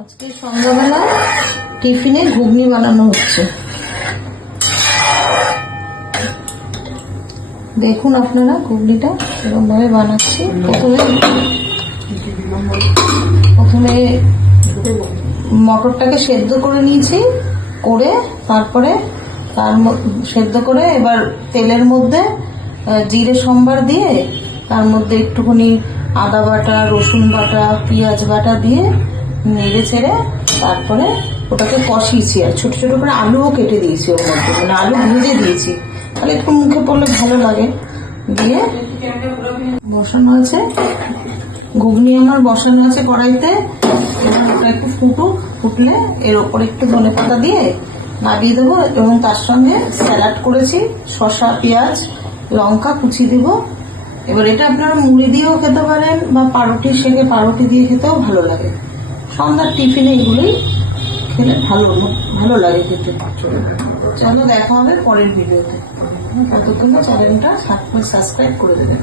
আজকে সন্ধ্যাবেলা টিফিনে ঘুগনি বানানো হচ্ছে। দেখুন আপনারা ঘুগনিটা এরকম ভাবে বানাচ্ছি। প্রথমে মটরটাকে সেদ্ধ করে নিয়েছি, করে তারপরে সেদ্ধ করে এবার তেলের মধ্যে জিরে সম্বার দিয়ে তার মধ্যে একটুখানি আদা বাটা, রসুন বাটা, পেঁয়াজ বাটা দিয়ে নেড়ে ছেড়ে তারপরে ওটাকে কষিয়েছি। আর ছোট ছোট করে আলুও কেটে দিয়েছি ওর মধ্যে, মানে আলু ভেজে দিয়েছি, তাহলে একটু মুখে পড়লে ভালো লাগে। দিয়ে বসানো আছে ঘুগনি, আমার বসানো আছে কড়াইতে। এবার ওটা একটু ফুটলে এর ওপরে একটু ধনেপাতা দিয়ে নামিয়ে দেবো, এবং তার সঙ্গে স্যালাড করেছি, শসা, পেঁয়াজ, লঙ্কা কুচি দিব। এবার এটা আপনারা মুড়ি দিয়েও খেতে পারেন বা পাউরুটি সেকে পাউরুটি দিয়ে খেতেও ভালো লাগে। সন্ধ্যার টিফিনে এগুলোই খেলে ভালো লাগে খেতে। চলো দেখা হবে পরের ভিডিওতে। ততক্ষণ চ্যানেলটা সাবস্ক্রাইব করে দেবেন।